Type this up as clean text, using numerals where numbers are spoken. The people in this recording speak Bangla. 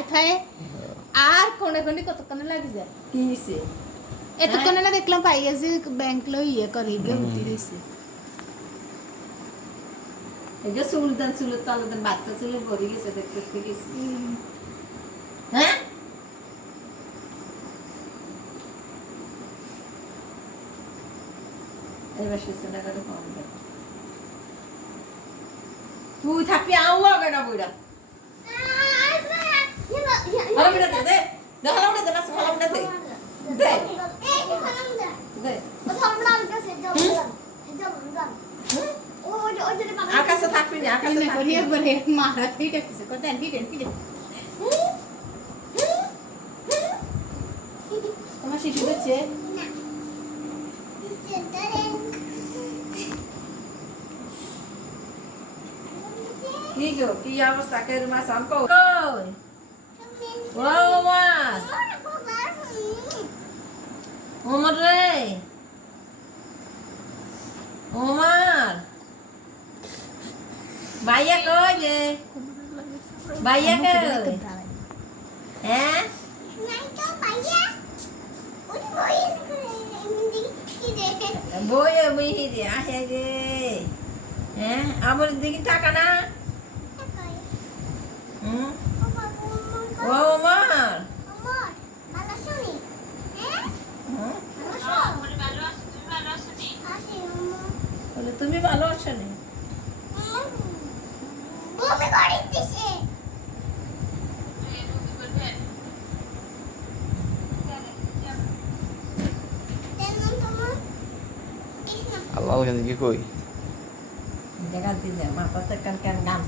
থাই থাই আর কোনে কোনে কতক্ষণ লাগি যায় কি হইছে এতক্ষণ না দেখলাম পাই গেছে ব্যাংক লো ইয়ে করে গে উঠি রইছে এটা সুলতান সুলতান বাচ্চা ছিল ভরে গেছে দেখতে গেছি হ্যাঁ এবার সে টাকাটা কম দেয় তুই থাকবি আও আগে না বইরা ভালো করে দে দে ভালো করে দে না ভালো করে দে দে দে আকাশে থাকবি না আকাশে না করি থাকবি একবারে মারা ঠিক আছে কত এন্টি তোমার শিশু হচ্ছে কি গো কি অবস্থা কে মা সামকো কই ও মা ওমর রে ওমর ভাইয়া কই গে ভাইয়া কই হ্যাঁ বইয়ে বইয়ে রে আহে রে হ্যাঁ আমার দিকে টাকা না হুম ও ওমর বলে তুমি ভালো আছো না আল্লাহ কি কই জায়গা দিয়ে মাথা থেকে কান কান গান